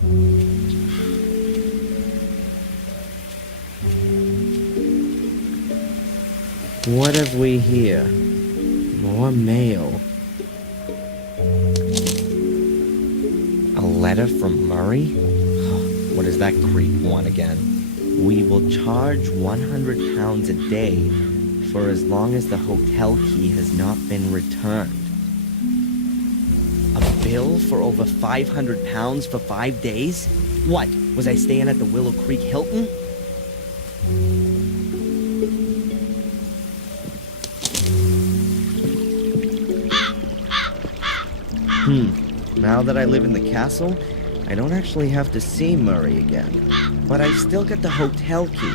What have we here? More mail. A letter from Murray? What does that creep want again? We will charge 100 pounds a day for as long as the hotel key has not been returned. A bill for over 500 pounds for 5 days? What, was I staying at the Willow Creek Hilton? Now that I live in the castle, I don't actually have to see Murray again. But I still get the hotel key.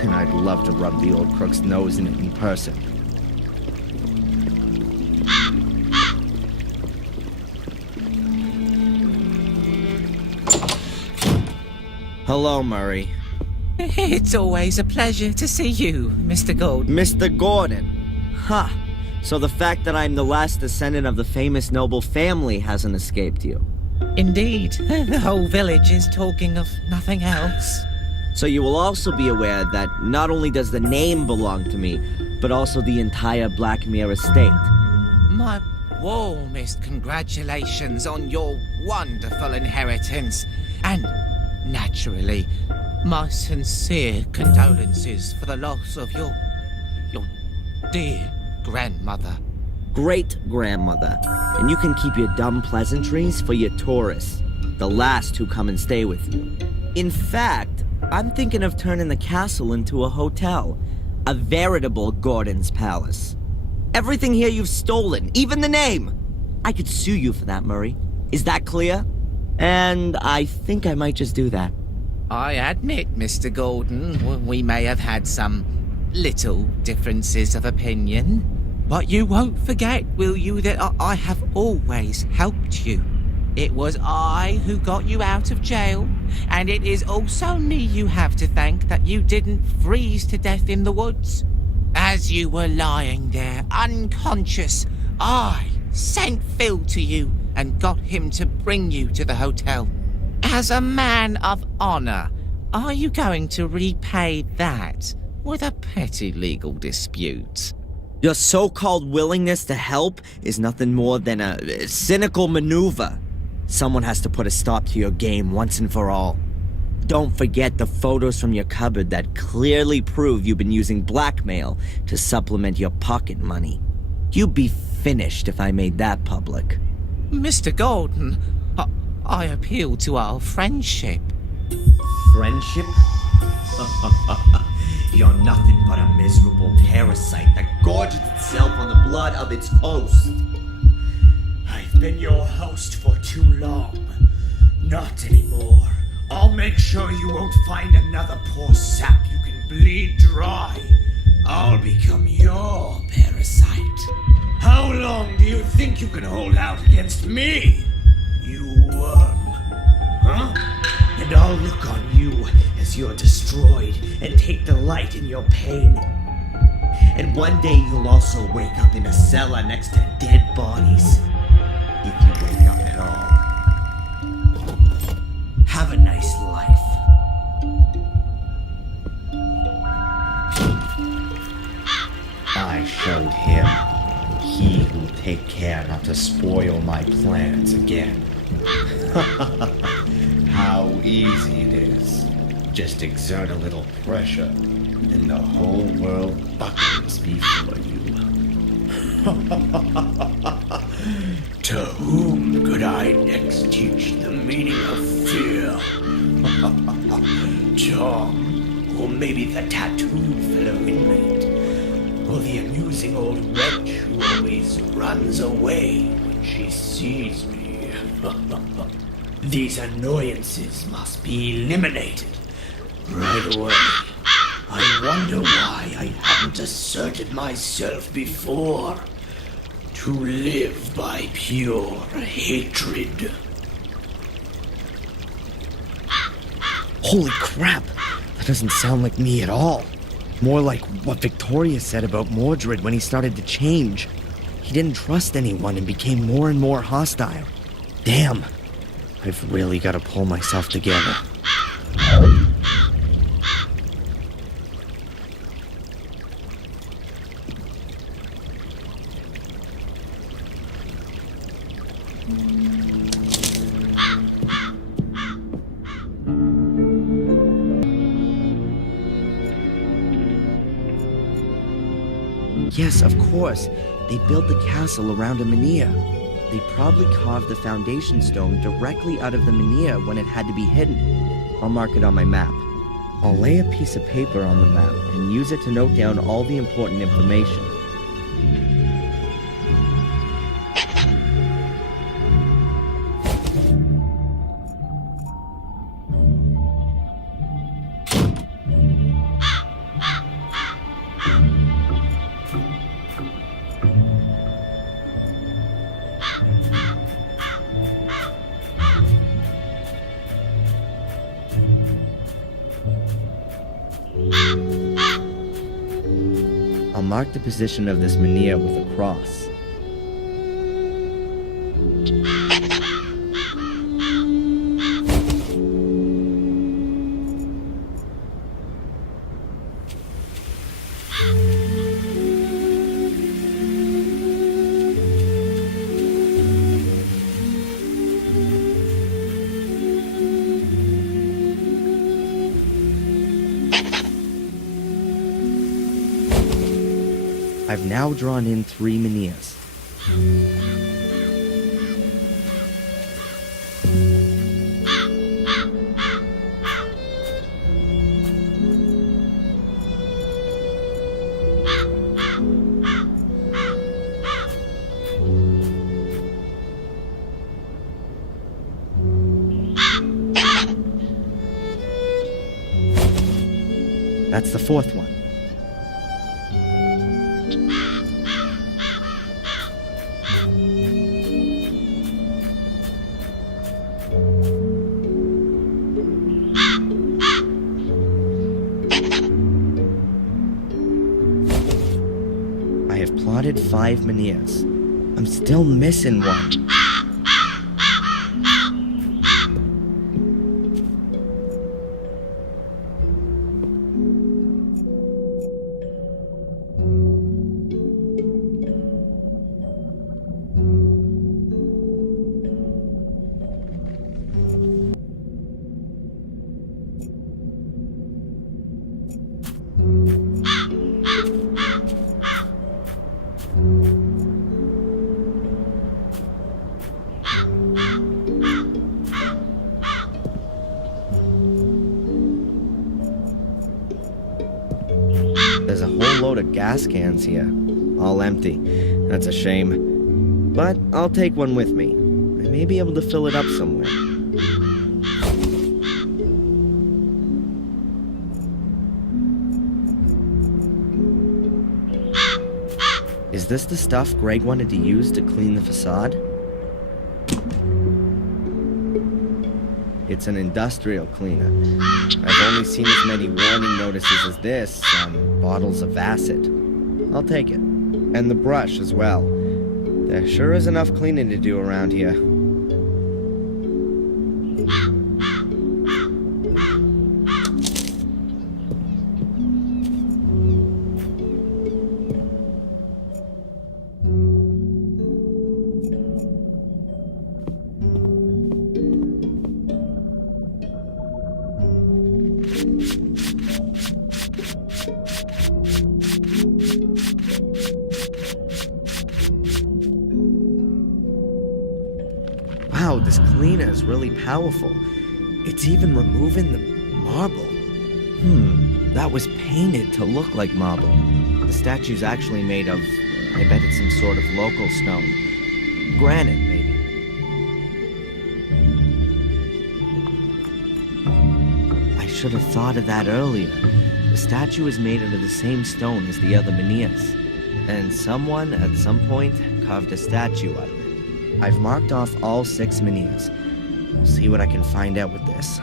And I'd love to rub the old crook's nose in it in person. Hello, Murray. It's always a pleasure to see you, Mr. Gordon. Mr. Gordon? Huh. So the fact that I'm the last descendant of the famous noble family hasn't escaped you. Indeed. The whole village is talking of nothing else. So you will also be aware that not only does the name belong to me, but also the entire Blackmere estate. My warmest congratulations on your wonderful inheritance. And, naturally, my sincere condolences for the loss of your dear grandmother. Great-grandmother. And you can keep your dumb pleasantries for your tourists, the last who come and stay with you. In fact, I'm thinking of turning the castle into a hotel. A veritable Gordon's Palace. Everything here you've stolen, even the name. I could sue you for that, Murray. Is that clear? And I think I might just do that. I admit, Mr. Gordon, we may have had some little differences of opinion. But you won't forget, will you, that I have always helped you. It was I who got you out of jail, and it is also me you have to thank that you didn't freeze to death in the woods. As you were lying there, unconscious, I sent Phil to you and got him to bring you to the hotel. As a man of honor, are you going to repay that with a petty legal dispute? Your so-called willingness to help is nothing more than a cynical maneuver. Someone has to put a stop to your game once and for all. Don't forget the photos from your cupboard that clearly prove you've been using blackmail to supplement your pocket money. You'd be finished if I made that public. Mr. Gordon, I appeal to our friendship. Friendship? You're nothing but a miserable parasite that gorges itself on the blood of its host. I've been your host for too long. Not anymore. I'll make sure you won't find another poor sap you can bleed dry. I'll become your parasite. How long do you think you can hold out against me, you worm? Huh? And I'll look on you as you're destroyed and take delight in your pain. And one day you'll also wake up in a cellar next to dead bodies. If you wake up at all. Have a nice life. I showed him. He will take care not to spoil my plans again. How easy it is. Just exert a little pressure, and the whole world buckles before you. To whom could I next teach the meaning of fear? Tom, or maybe the tattooed fellow inmate, or the amusing old wretch who always runs away when she sees me. These annoyances must be eliminated right away. I wonder why I haven't asserted myself before. To live by pure hatred. Holy crap! That doesn't sound like me at all. More like what Victoria said about Mordred when he started to change. He didn't trust anyone and became more and more hostile. Damn. I've really got to pull myself together. Yes, of course. They built the castle around a menhir. They probably carved the foundation stone directly out of the menhir when it had to be hidden. I'll mark it on my map. I'll lay a piece of paper on the map and use it to note down all the important information. I'll mark the position of this menhir with a cross. I've now drawn in 3 menhirs. That's the 4th one. I have plotted 5 menhirs. I'm still missing one. There's a whole load of gas cans here, all empty. That's a shame. But I'll take one with me. I may be able to fill it up somewhere. Is this the stuff Greg wanted to use to clean the facade? It's an industrial cleaner. I've only seen as many warning notices as this on bottles of acid. I'll take it. And the brush as well. There sure is enough cleaning to do around here. Wow, this cleaner is really powerful. It's even removing the marble. That was painted to look like marble. The statue's actually made of, I bet it's some sort of local stone. Granite, maybe. I should have thought of that earlier. The statue is made out of the same stone as the other menhirs. And someone, at some point, carved a statue out of it. I've marked off all 6 menhirs. We'll see what I can find out with this.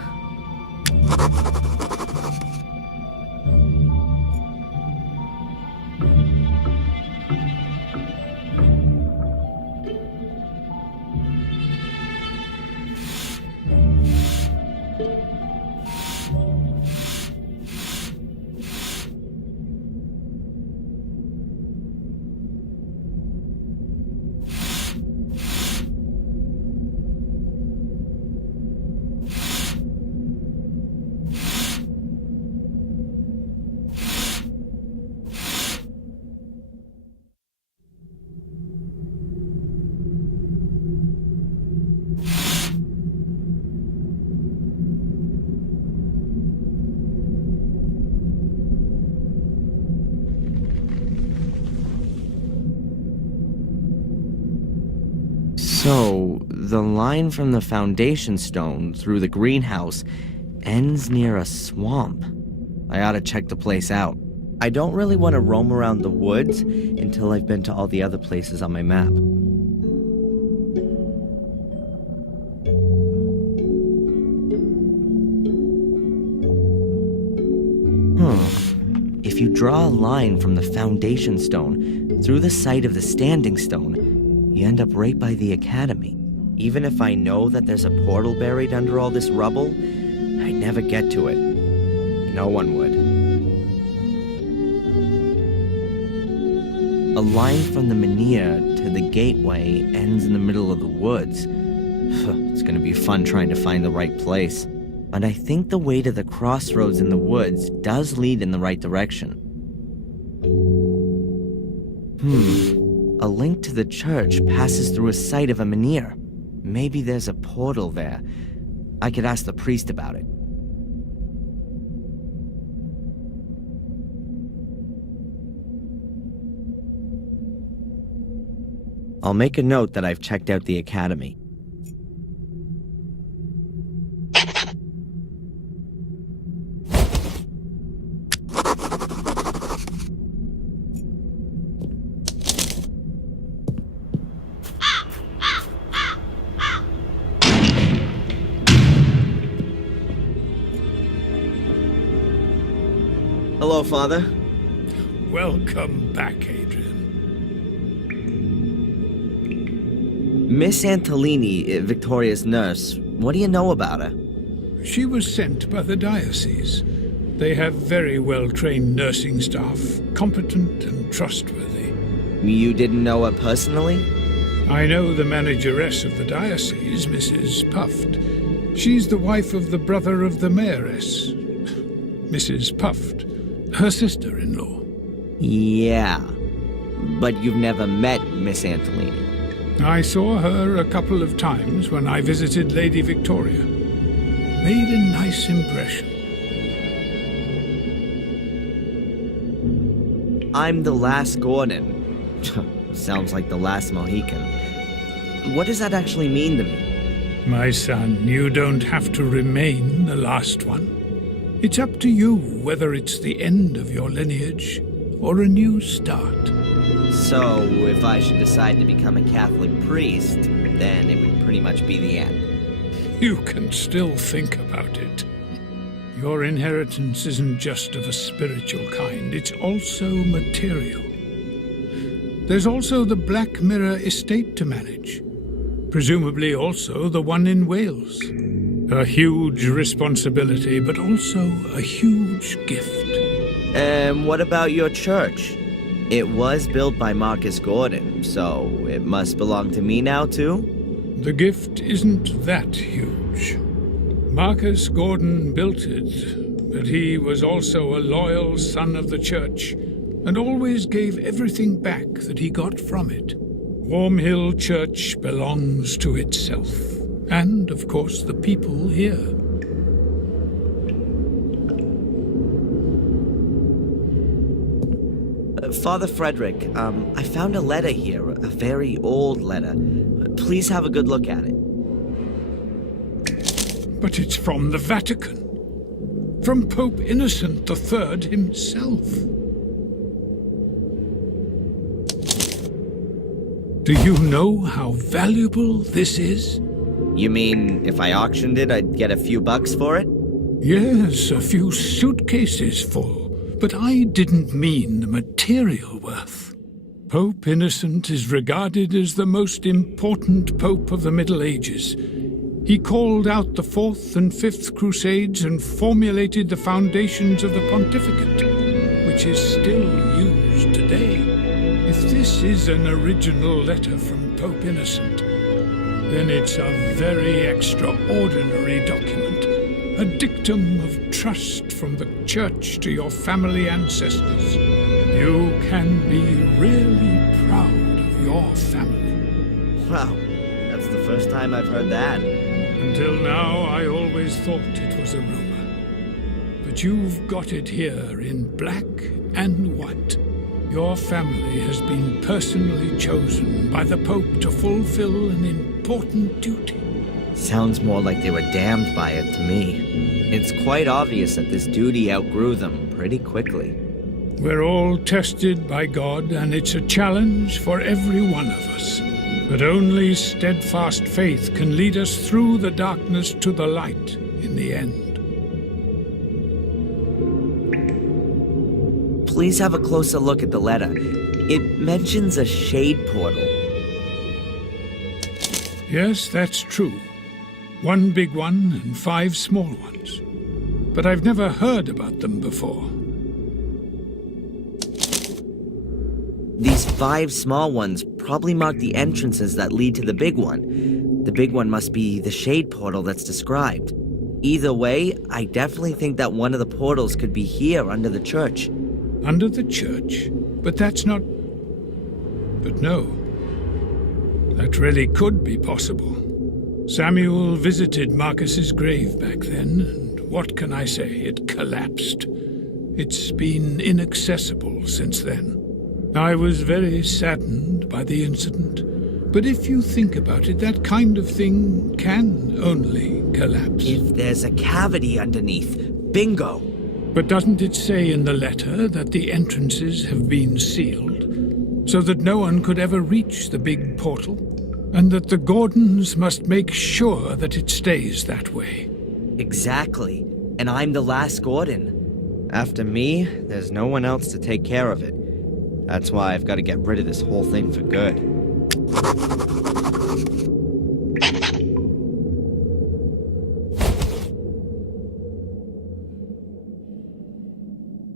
So, the line from the foundation stone through the greenhouse ends near a swamp. I ought to check the place out. I don't really want to roam around the woods until I've been to all the other places on my map. If you draw a line from the foundation stone through the site of the standing stone, you end up right by the academy. Even if I know that there's a portal buried under all this rubble, I'd never get to it. No one would. A line from the menhir to the gateway ends in the middle of the woods. It's gonna be fun trying to find the right place. But I think the way to the crossroads in the woods does lead in the right direction. A link to the church passes through a site of a menhir. Maybe there's a portal there. I could ask the priest about it. I'll make a note that I've checked out the academy. Hello, Father. Welcome back, Adrian. Miss Antolini, Victoria's nurse, what do you know about her? She was sent by the diocese. They have very well-trained nursing staff, competent and trustworthy. You didn't know her personally? I know the manageress of the diocese, Mrs. Puft. She's the wife of the brother of the mayoress, Mrs. Puft, her sister-in-law. Yeah, but you've never met Miss Antolini. I saw her a couple of times when I visited Lady Victoria. Made a nice impression. I'm the last Gordon. Sounds like the last Mohican. What does that actually mean to me? My son, you don't have to remain the last one. It's up to you whether it's the end of your lineage or a new start. So, if I should decide to become a Catholic priest, then it would pretty much be the end. You can still think about it. Your inheritance isn't just of a spiritual kind, it's also material. There's also the Black Mirror estate to manage. Presumably also the one in Wales. A huge responsibility, but also a huge gift. And what about your church? It was built by Marcus Gordon, so it must belong to me now too? The gift isn't that huge. Marcus Gordon built it, but he was also a loyal son of the church and always gave everything back that he got from it. Wormhill Church belongs to itself, and, of course, the people here. Father Frederick, I found a letter here, a very old letter. Please have a good look at it. But it's from the Vatican. From Pope Innocent III himself. Do you know how valuable this is? You mean if I auctioned it, I'd get a few bucks for it? Yes, a few suitcases full. But I didn't mean the material worth. Pope Innocent is regarded as the most important pope of the Middle Ages. He called out the Fourth and Fifth Crusades and formulated the foundations of the pontificate, which is still used today. If this is an original letter from Pope Innocent, then it's a very extraordinary document. A dictum of trust from the church to your family ancestors. You can be really proud of your family. Wow, that's the first time I've heard that. Until now, I always thought it was a rumor. But you've got it here in black and white. Your family has been personally chosen by the Pope to fulfill an important duty. Sounds more like they were damned by it to me. It's quite obvious that this duty outgrew them pretty quickly. We're all tested by God, and it's a challenge for every one of us. But only steadfast faith can lead us through the darkness to the light in the end. Please have a closer look at the letter. It mentions a shade portal. Yes, that's true. One big one and 5 small ones. But I've never heard about them before. These 5 small ones probably mark the entrances that lead to the big one. The big one must be the shade portal that's described. Either way, I definitely think that one of the portals could be here under the church. Under the church? But that's not... But no. That really could be possible. Samuel visited Marcus's grave back then, and what can I say? It collapsed. It's been inaccessible since then. I was very saddened by the incident, but if you think about it, that kind of thing can only collapse. If there's a cavity underneath, bingo! But doesn't it say in the letter that the entrances have been sealed, so that no one could ever reach the big portal? And that the Gordons must make sure that it stays that way. Exactly. And I'm the last Gordon. After me, there's no one else to take care of it. That's why I've got to get rid of this whole thing for good.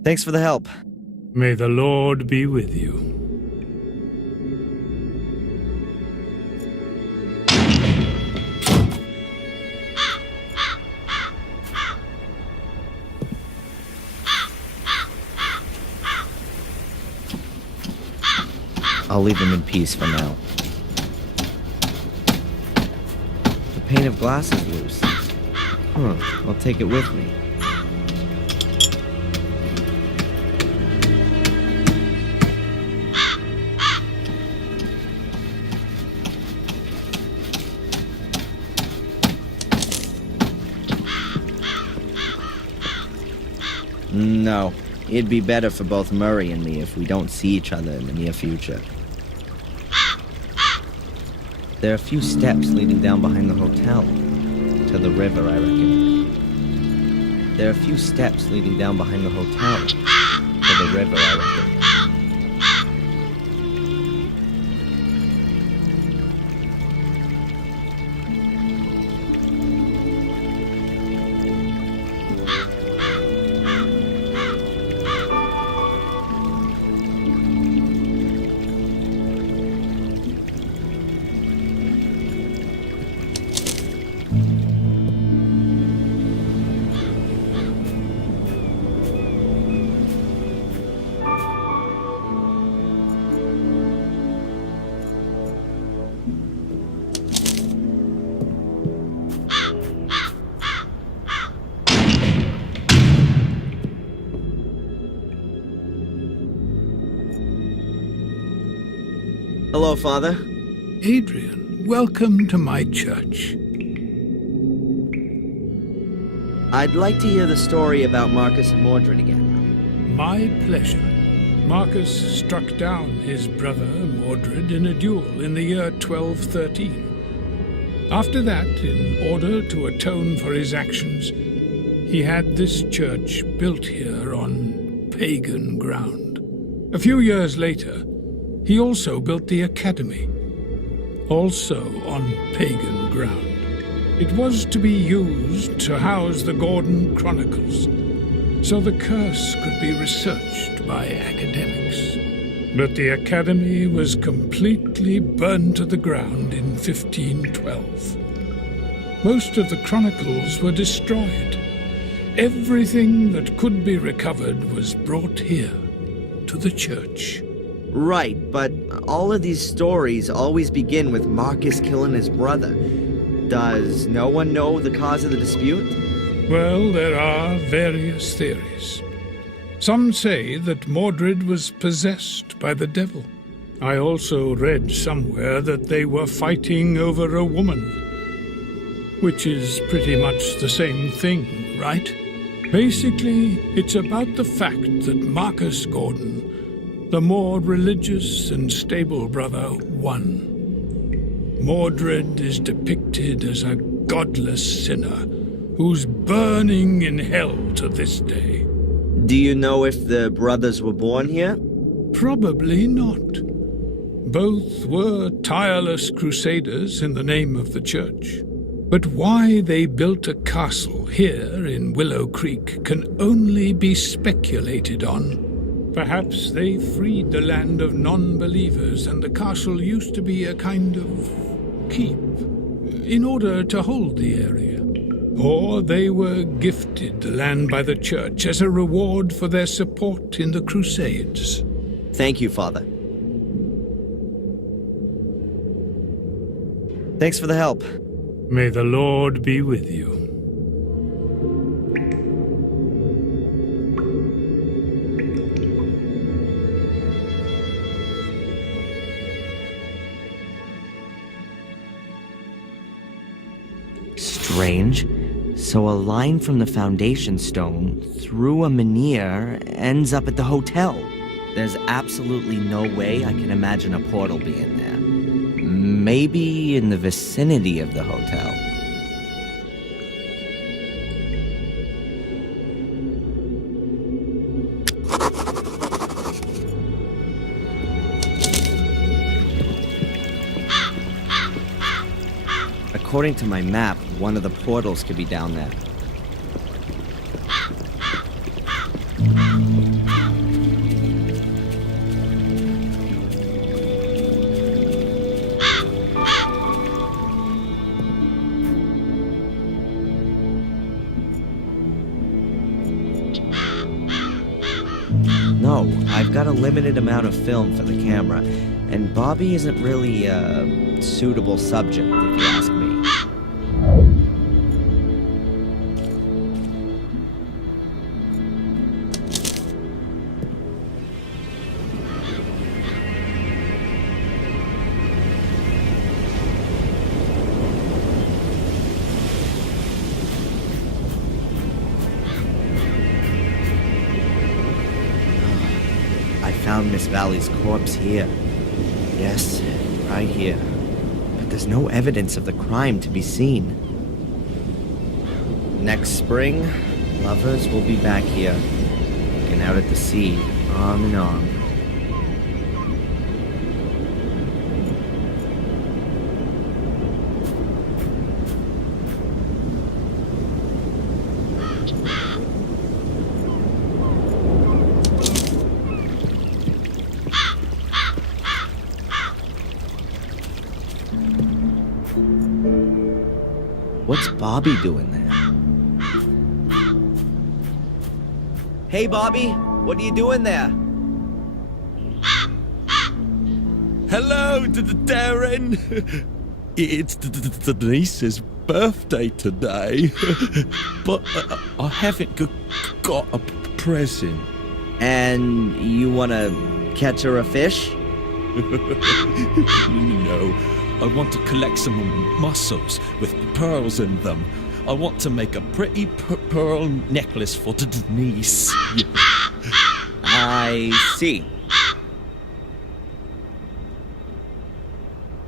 Thanks for the help. May the Lord be with you. I'll leave them in peace for now. The pane of glass is loose. I'll take it with me. No, it'd be better for both Murray and me if we don't see each other in the near future. There are a few steps leading down behind the hotel. To the river, I reckon. There are a few steps leading down behind the hotel. To the river, I reckon. Hello, Father. Adrian, welcome to my church. I'd like to hear the story about Marcus and Mordred again. My pleasure. Marcus struck down his brother Mordred in a duel in the year 1213. After that, in order to atone for his actions, he had this church built here on pagan ground. A few years later, he also built the academy, also on pagan ground. It was to be used to house the Gordon Chronicles, so the curse could be researched by academics. But the academy was completely burned to the ground in 1512. Most of the chronicles were destroyed. Everything that could be recovered was brought here, to the church. Right, but all of these stories always begin with Marcus killing his brother. Does no one know the cause of the dispute? Well, there are various theories. Some say that Mordred was possessed by the devil. I also read somewhere that they were fighting over a woman, which is pretty much the same thing, right? Basically, it's about the fact that Marcus Gordon, the more religious and stable brother, won. Mordred is depicted as a godless sinner who's burning in hell to this day. Do you know if the brothers were born here? Probably not. Both were tireless crusaders in the name of the church. But why they built a castle here in Willow Creek can only be speculated on. Perhaps they freed the land of non-believers and the castle used to be a kind of keep in order to hold the area. Or they were gifted the land by the church as a reward for their support in the Crusades. Thank you, Father. Thanks for the help. May the Lord be with you. Strange. So a line from the foundation stone through a menhir ends up at the hotel. There's absolutely no way I can imagine a portal being there. Maybe in the vicinity of the hotel. According to my map, one of the portals could be down there. No, I've got a limited amount of film for the camera, and Bobby isn't really a suitable subject, if you ask me. I found Miss Valley's corpse here. Yes, right here. But there's no evidence of the crime to be seen. Next spring, lovers will be back here, looking out at the sea, arm in arm. What's Bobby doing there? Hey, Bobby, what are you doing there? Hello, Darren. It's Denise's birthday today, but I haven't got a present. And you want to catch her a fish? No, I want to collect some mussels with pearls in them. I want to make a pretty pearl necklace for Denise. I see.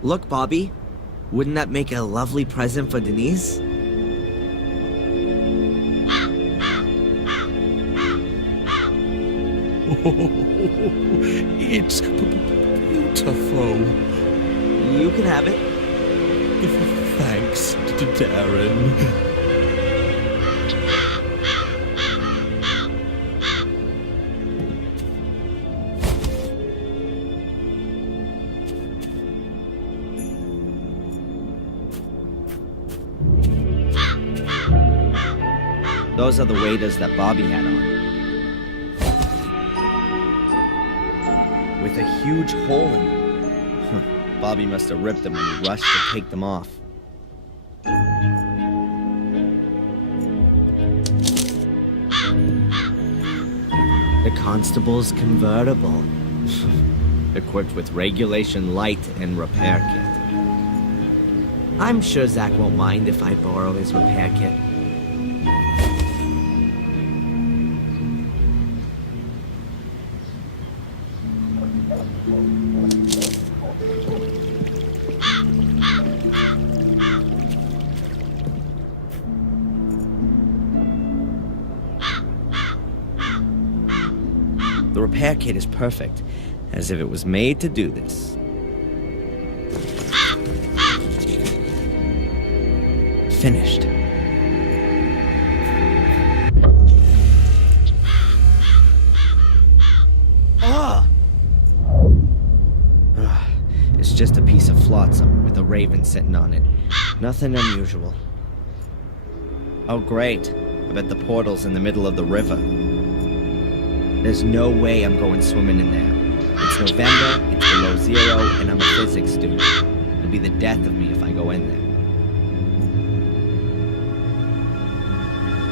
Look, Bobby, wouldn't that make a lovely present for Denise? It's beautiful. You can have it. Thanks, Darren. Those are the waders that Bobby had on. With a huge hole in them. Bobby must have ripped them when he rushed to take them off. The constable's convertible. Equipped with regulation light and repair kit. I'm sure Zach won't mind if I borrow his repair kit. The repair kit is perfect, as if it was made to do this. Finished. It's just a piece of flotsam with a raven sitting on it. Nothing unusual. Oh great, I bet the portal's in the middle of the river. There's no way I'm going swimming in there. It's November, it's below zero, and I'm a physics student. It'll be the death of me if I go in there.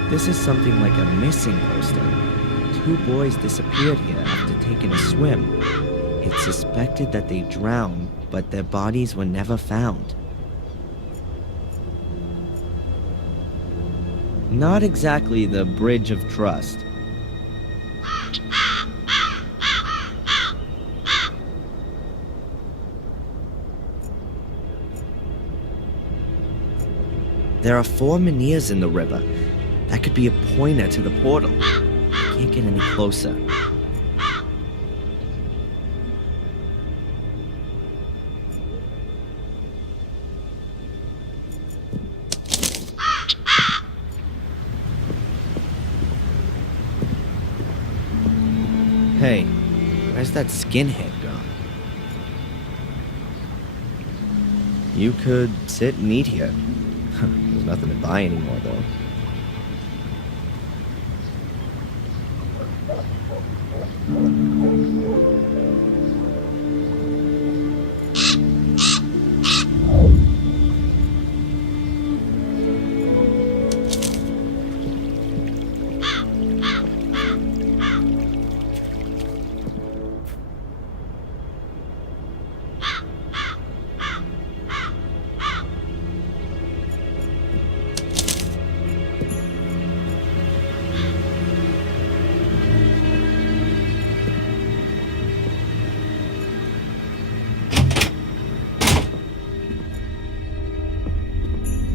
This is something like a missing poster. 2 boys disappeared here after taking a swim. It's suspected that they drowned, but their bodies were never found. Not exactly the bridge of trust. There are 4 menhirs in the river. That could be a pointer to the portal. I can't get any closer. Hey, where's that skinhead gone? You could sit and eat here. There's nothing to buy anymore, though.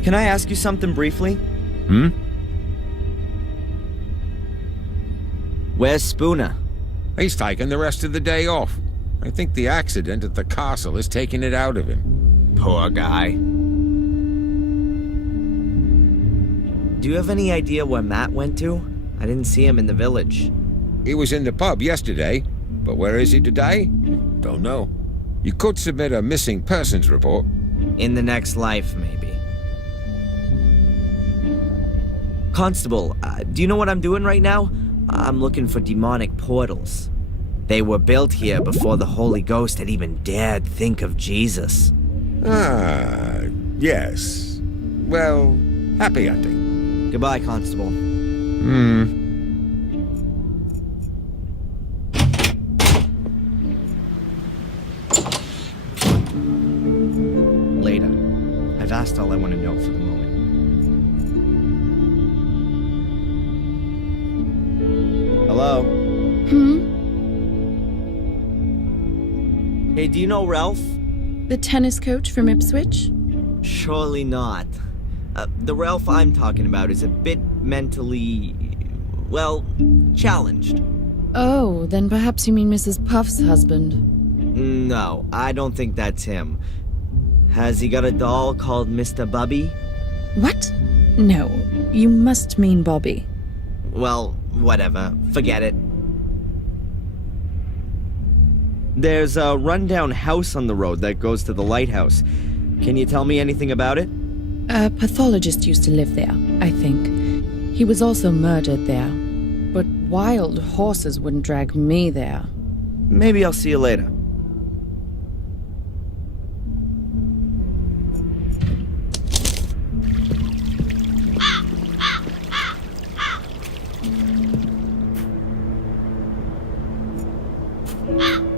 Can I ask you something briefly? Where's Spooner? He's taking the rest of the day off. I think the accident at the castle is taking it out of him. Poor guy. Do you have any idea where Matt went to? I didn't see him in the village. He was in the pub yesterday, but where is he today? Don't know. You could submit a missing persons report. In the next life, maybe. Constable, do you know what I'm doing right now? I'm looking for demonic portals. They were built here before the Holy Ghost had even dared think of Jesus. Ah, yes. Well, happy hunting. Goodbye, Constable. Later. I've asked all I want to know for the moment. Hello? Hey, do you know Ralph? The tennis coach from Ipswich? Surely not. The Ralph I'm talking about is a bit mentally, well, challenged. Oh, then perhaps you mean Mrs. Puff's husband. No, I don't think that's him. Has he got a doll called Mr. Bubby? What? No, you must mean Bobby. Well, whatever. Forget it. There's a rundown house on the road that goes to the lighthouse. Can you tell me anything about it? A pathologist used to live there, I think. He was also murdered there. But wild horses wouldn't drag me there. Maybe I'll see you later. Ow!